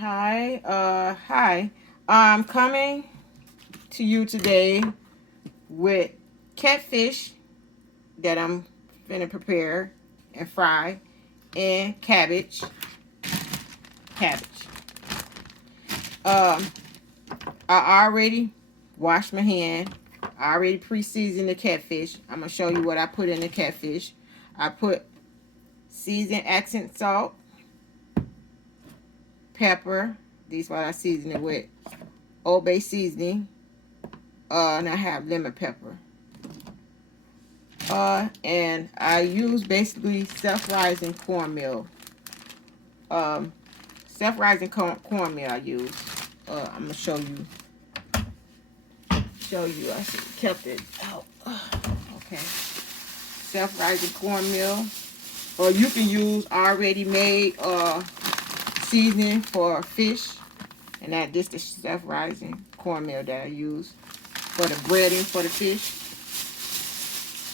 Hi. I'm coming to you today with catfish that I'm finna prepare and fry, and cabbage. Um, I already washed my hand. I already pre-seasoned the catfish. I'm gonna show you what I put in the catfish. I put seasoned accent salt, pepper. These what I season it with. Old Bay seasoning. And I have lemon pepper. And I use basically self-rising cornmeal. Um, self-rising cornmeal I use. I'm gonna show you. I should have kept it out. Okay. Self-rising cornmeal, or you can use already made seasoning for fish, and that this the self-rising cornmeal that I use for the breading for the fish.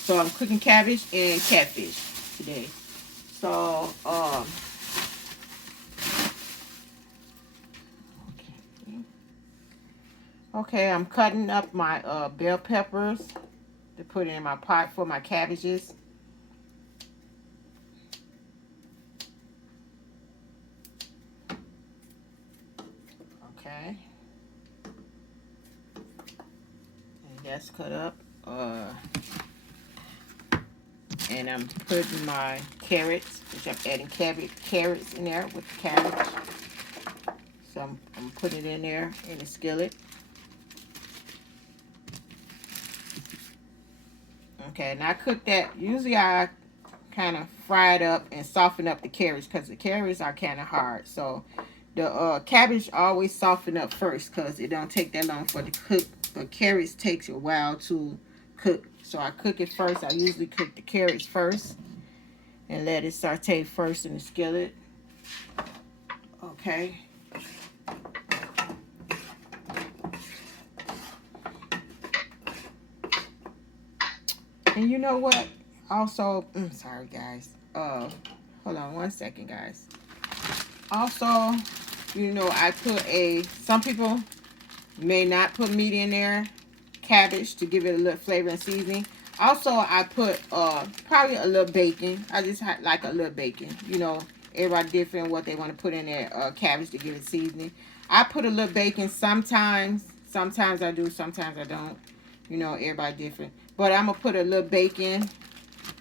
So I'm cooking cabbage and catfish today. So okay, I'm cutting up my bell peppers to put in my pot for my cabbages. Okay, and that's cut up. And I'm putting my carrots, which I'm adding carrots in there with the cabbage. So I'm putting it in there in the skillet. Okay, and I cook that. Usually I kind of fry it up and soften up the carrots because the carrots are kind of hard. So the cabbage always soften up first because it don't take that long for it to cook. But carrots takes a while to cook. So I cook it first. I usually cook the carrots first and let it saute first in the skillet. Okay. And you know what? Also, sorry guys. Hold on one second, guys. Also, I put some people may not put meat in there, cabbage to give it a little flavor and seasoning. Also, I put probably a little bacon. I just like a little bacon. Everybody different what they want to put in their cabbage to give it seasoning. I put a little bacon sometimes. Sometimes I do, sometimes I don't. Everybody different. But I'm going to put a little bacon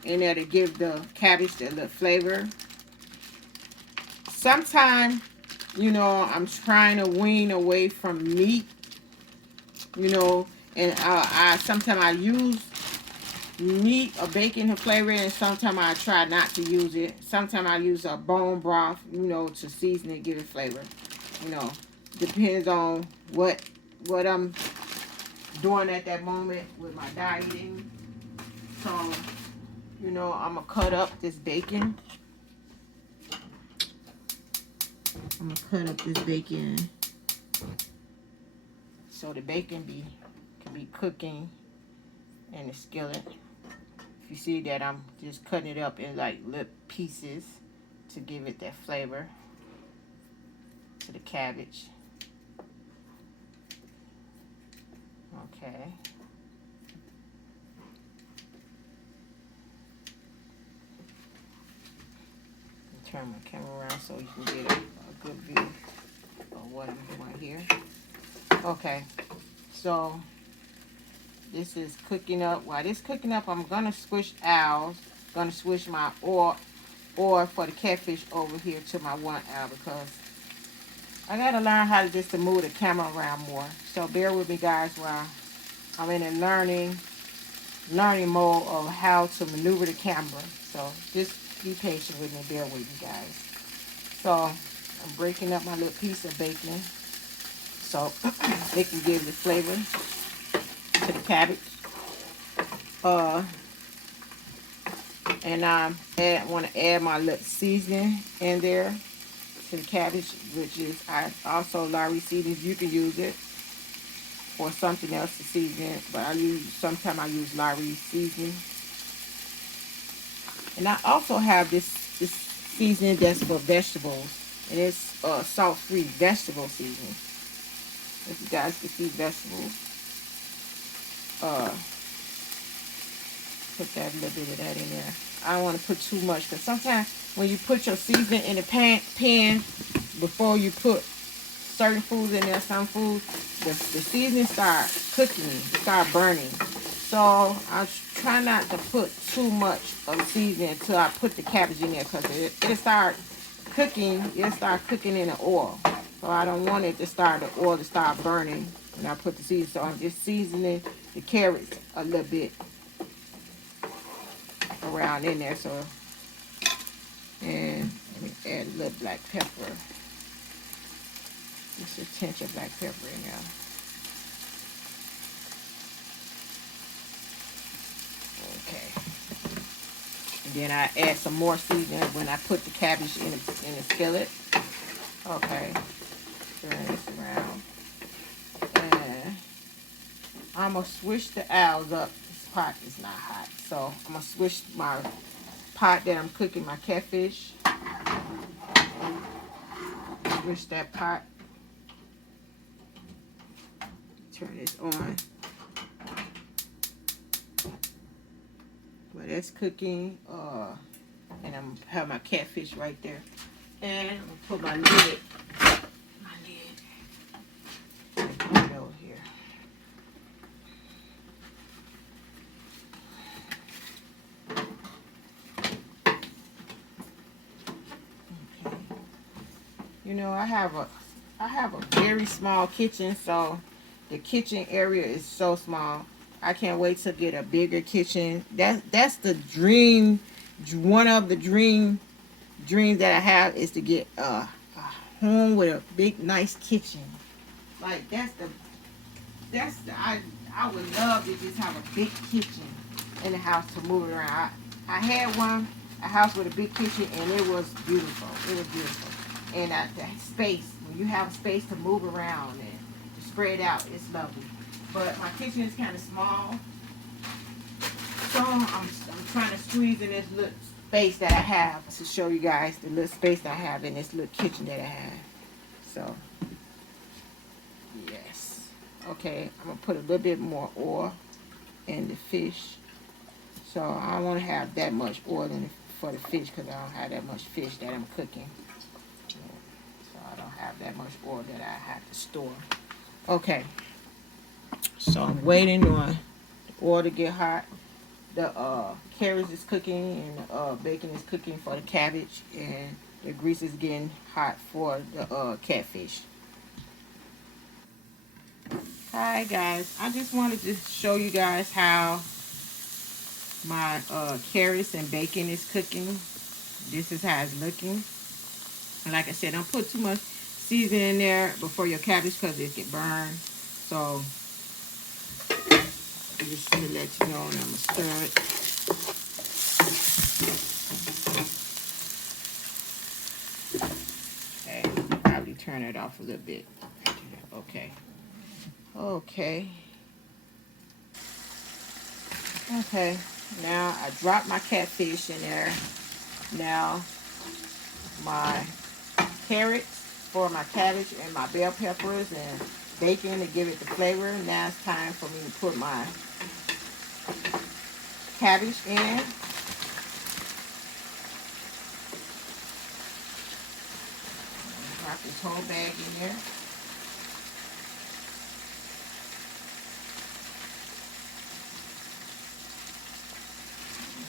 in there to give the cabbage a little flavor. Sometimes, I'm trying to wean away from meat, and I sometimes I use meat or bacon to flavor it, and sometimes I try not to use it. Sometimes I use a bone broth, to season it, give it flavor. Depends on what I'm doing at that moment with my dieting. So, I'm gonna cut up this bacon. So the bacon can be cooking in the skillet. If you see that, I'm just cutting it up in like little pieces to give it that flavor to the cabbage. Okay. Turn my camera around so you can get a good view of what I'm doing here. Okay, so this is cooking up. While this cooking up, I'm gonna switch my oil for the catfish over here to my 1 hour because I gotta learn how to move the camera around more. So bear with me, guys, while I'm in a learning mode of how to maneuver the camera. So just be patient with me, bear with me, guys. So I'm breaking up my little piece of bacon so they can give the flavor to the cabbage. And I want to add my little seasoning in there to the cabbage, which is also Lowry seasoning. You can use it or something else to season it, but sometimes I use Lowry seasoning. And I also have this seasoning that's for vegetables, And it's salt-free vegetable seasoning. If you guys can see vegetables, put that little bit of that in there. I don't want to put too much because sometimes when you put your seasoning in the pan before you put certain foods in there, some foods, the seasoning start cooking, it start burning. So I try not to put too much of the seasoning until I put the cabbage in there because it'll start cooking. It'll start cooking in the oil. So I don't want it to start the oil to start burning when I put the seasoning. So I'm just seasoning the carrots a little bit around in there. So, and let me add a little black pepper. Just a tinge of black pepper in there. Okay. And then I add some more seasoning when I put the cabbage in the skillet. Okay. Turn this around. And I'm going to switch the owls up. This pot is not hot. So I'm going to switch my pot that I'm cooking my catfish. Switch that pot. Turn this on. Well, that's cooking. And I'm gonna have my catfish right there. And I'm gonna put my lid. Right over here. Okay. You know, I have a very small kitchen, so the kitchen area is so small. I can't wait to get a bigger kitchen. That's the dream. One of the dreams that I have is to get a home with a big, nice kitchen. Like I would love to just have a big kitchen in the house to move it around. I had a house with a big kitchen, and it was beautiful. It was beautiful. And that space, when you have space to move around and to spread out, it's lovely. But my kitchen is kind of small, so I'm trying to squeeze in this little space that I have to show you guys the little space that I have in this little kitchen that I have. So, yes. Okay, I'm going to put a little bit more oil in the fish. So I don't want to have that much oil for the fish because I don't have that much fish that I'm cooking. So I don't have that much oil that I have to store. Okay. So I'm waiting on the oil to get hot. The carrots is cooking and the bacon is cooking for the cabbage, and the grease is getting hot for the catfish. Hi guys, I just wanted to show you guys how my carrots and bacon is cooking. This is how it's looking. And like I said, don't put too much seasoning in there before your cabbage because it get burned. So just to let you know, and I'm gonna stir it. Okay, probably turn it off a little bit. Okay. Okay. Okay. Now I dropped my catfish in there. Now my carrots for my cabbage and my bell peppers and bacon to give it the flavor. Now it's time for me to put my cabbage in. Drop this whole bag in there.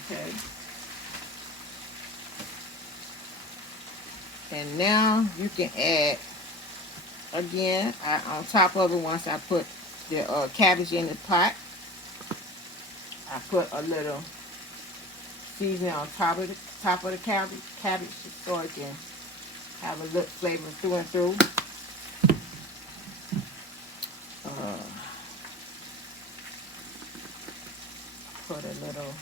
Okay. And now you can add, again, on top of it, once I put the cabbage in the pot, I put a little seasoning on top of the cabbage so it can have a little flavor through and through. Put a little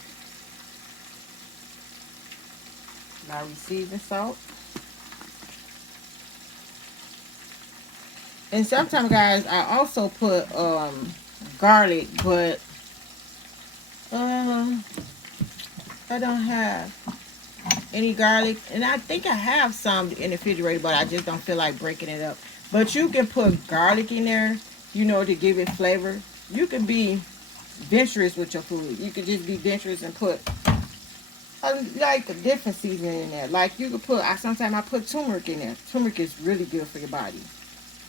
seasoning salt. And sometimes, guys, I also put garlic, but I don't have any garlic, and I think I have some in the refrigerator, but I just don't feel like breaking it up. But you can put garlic in there, you know, to give it flavor. You can be adventurous with your food. You could just be adventurous and put like a different seasoning in there. Like you could put, sometimes I put turmeric in there. Turmeric is really good for your body.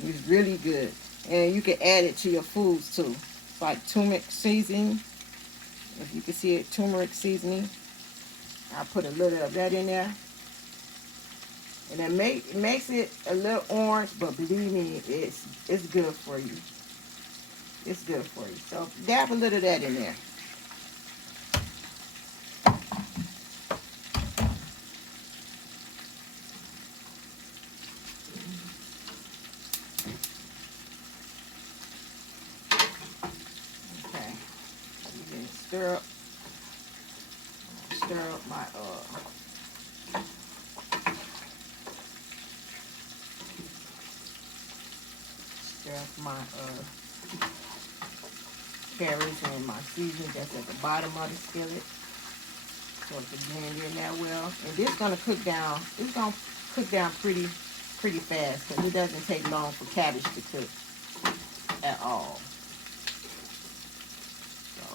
It's really good, and you can add it to your foods too, like turmeric seasoning. If you can see it, turmeric seasoning. I put a little of that in there, and it makes it a little orange, but believe me, it's good for you. It's good for you. So dab a little of that in there. Okay. You can stir up my carrots and my seasoning that's at the bottom of the skillet. So it's blend in that well. And this gonna cook down. It's gonna cook down pretty fast because it doesn't take long for cabbage to cook at all. So,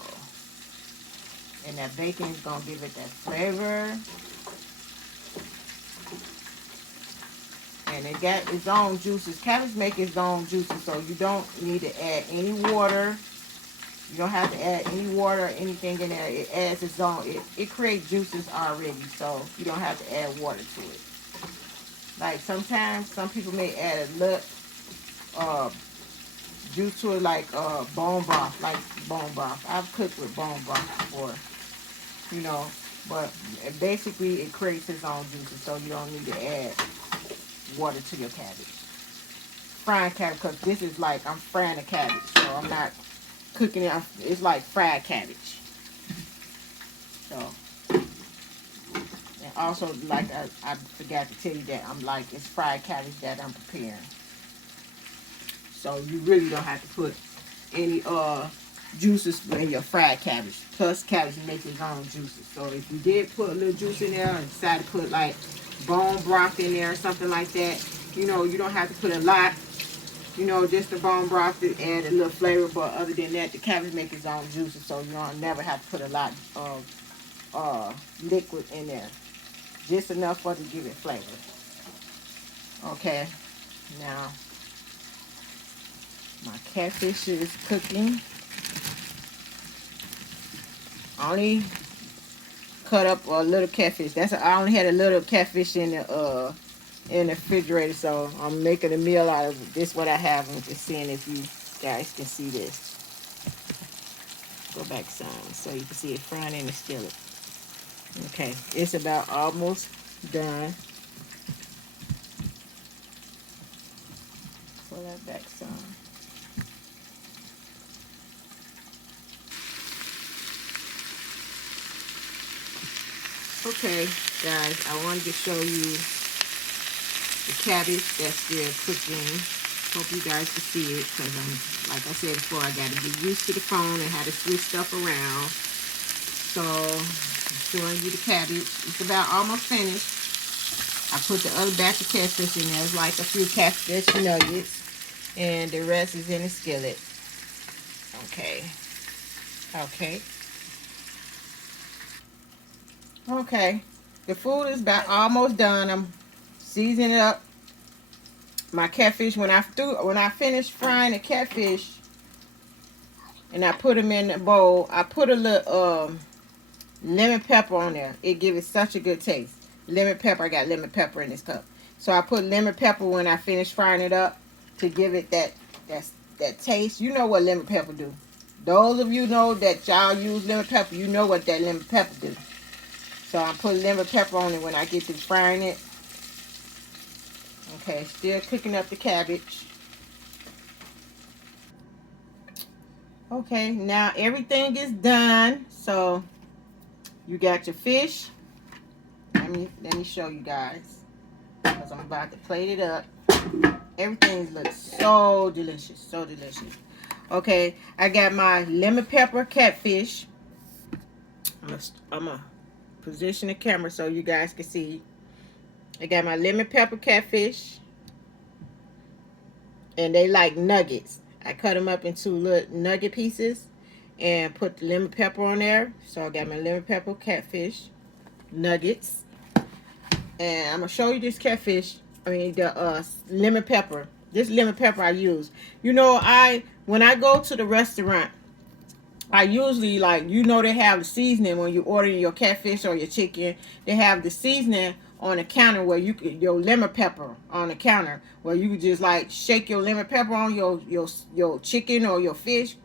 and that bacon is gonna give it that flavor. And it got its own juices. Cabbage make its own juices, so you don't need to add any water. You don't have to add any water or anything in there. It adds its own. It creates juices already, so you don't have to add water to it. Like sometimes some people may add a little juice to it, like bone broth, I've cooked with bone broth before, you know. But basically, it creates its own juices, so you don't need to add water to your cabbage. Frying cabbage, because this is like I'm frying the cabbage, so I'm not cooking it. It's like fried cabbage. So, and also, like I forgot to tell you that it's fried cabbage that I'm preparing. So you really don't have to put any juices in your fried cabbage. Plus, cabbage makes its own juices. So if you did put a little juice in there and decided to put like bone broth in there or something like that, you know, you don't have to put a lot. You know, just the bone broth to add a little flavor, but other than that, the cabbage makes its own juices, so you don't never have to put a lot of liquid in there. Just enough for it to give it flavor. Okay, now my catfish is cooking. I only cut up a little catfish. I only had a little catfish in the refrigerator, so I'm making a meal out of it. This is what I have. I'm just seeing if you guys can see this. Go back some so you can see it frying in the skillet. Okay, it's about almost done. Pull that back some. Okay, guys, I wanted to show you the cabbage that's still cooking. Hope you guys can see it, because like I said before, I got to get used to the phone and how to switch stuff around. So I'm showing you the cabbage. It's about almost finished. I put the other batch of catfish in there. It's like a few catfish nuggets, and the rest is in the skillet. Okay. The food is about almost done. I'm seasoning it up. My catfish, when I finished frying the catfish and I put them in the bowl, I put a little lemon pepper on there. It gives it such a good taste. Lemon pepper, I got lemon pepper in this cup. So I put lemon pepper when I finished frying it up to give it that taste. You know what lemon pepper do. Those of you know that y'all use lemon pepper, you know what that lemon pepper do. So I put lemon pepper on it when I get to frying it. Okay, still cooking up the cabbage. Okay, now everything is done. So you got your fish. Let me show you guys, because I'm about to plate it up. Everything looks so delicious, so delicious. Okay, I got my lemon pepper catfish. I'm gonna position the camera so you guys can see. I got my lemon pepper catfish, and they like nuggets. I cut them up into little nugget pieces and put the lemon pepper on there. So I got my lemon pepper catfish nuggets, and I'm gonna show you this catfish. I mean the lemon pepper. This lemon pepper I use. You know, when I go to the restaurant, I usually, like, you know, they have the seasoning when you order your catfish or your chicken. They have the seasoning on the counter where you could, your lemon pepper on the counter where you could just like shake your lemon pepper on your chicken or your fish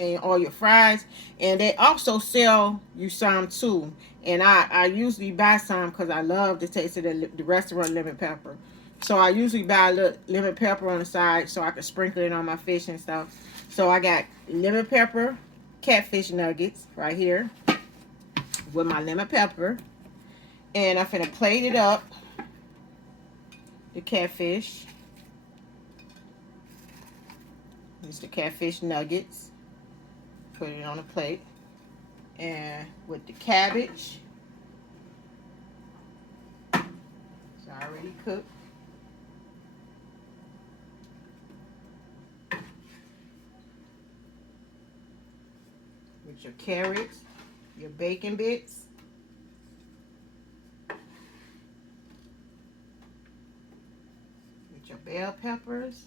and or your fries. And they also sell you some too. And I usually buy some because I love the taste of the restaurant lemon pepper. So I usually buy a little lemon pepper on the side so I can sprinkle it on my fish and stuff. So I got lemon pepper catfish nuggets right here with my lemon pepper, and I'm finna plate it up, the catfish. It's the catfish nuggets. Put it on the plate, and with the cabbage, it's already cooked. With your carrots, your bacon bits, with your bell peppers.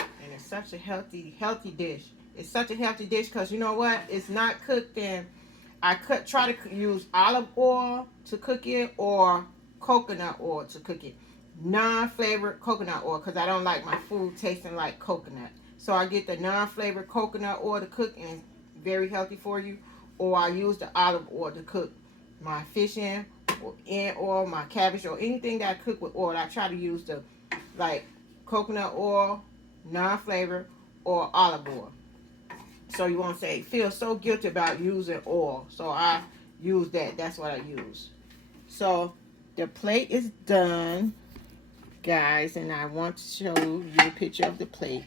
And it's such a healthy dish. It's such a healthy dish because you know what? It's not cooked in. I try to use olive oil to cook it or coconut oil to cook it. Non-flavored coconut oil because I don't like my food tasting like coconut. So I get the non-flavored coconut oil to cook, and it's very healthy for you. Or I use the olive oil to cook my fish in, or my cabbage, or anything that I cook with oil. I try to use the like coconut oil, non-flavored, or olive oil. So you won't say feel so guilty about using oil. So I use that. That's what I use. So the plate is done, guys, and I want to show you a picture of the plate.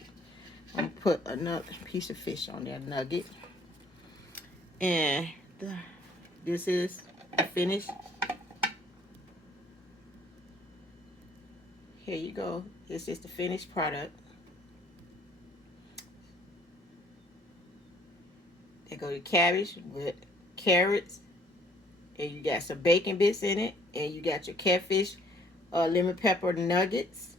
I'm gonna put another piece of fish on there, nugget, and this is the finished. Here you go. This is the finished product. There go the cabbage with carrots, and you got some bacon bits in it, and you got your catfish lemon pepper nuggets.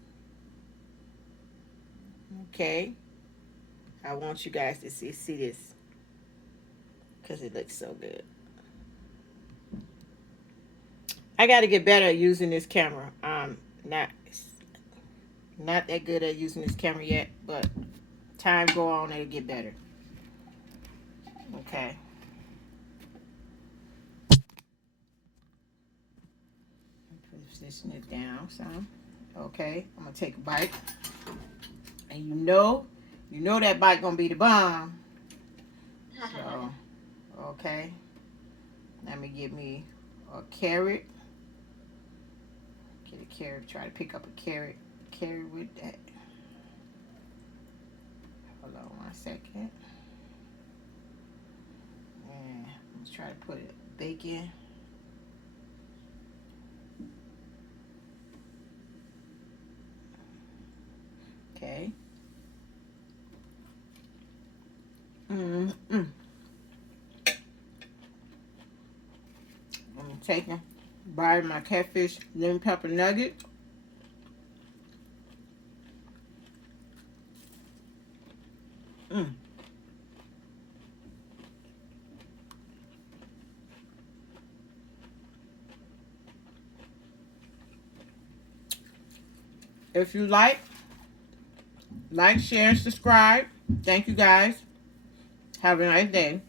Okay, I want you guys to see this because it looks so good. I got to get better at using this camera. Not that good at using this camera yet, but time go on, it'll get better. Okay. Position it down some. Okay, I'm gonna take a bite, and you know that bite gonna be the bomb. So, okay, let me get me a carrot. Get a carrot. Try to pick up a carrot. Carrot with that. Hold on 1 second. And let's try to put it bacon. Okay. I'm taking a bite of my catfish lemon pepper nugget. If you like, share, and subscribe. Thank you guys. Have a nice day.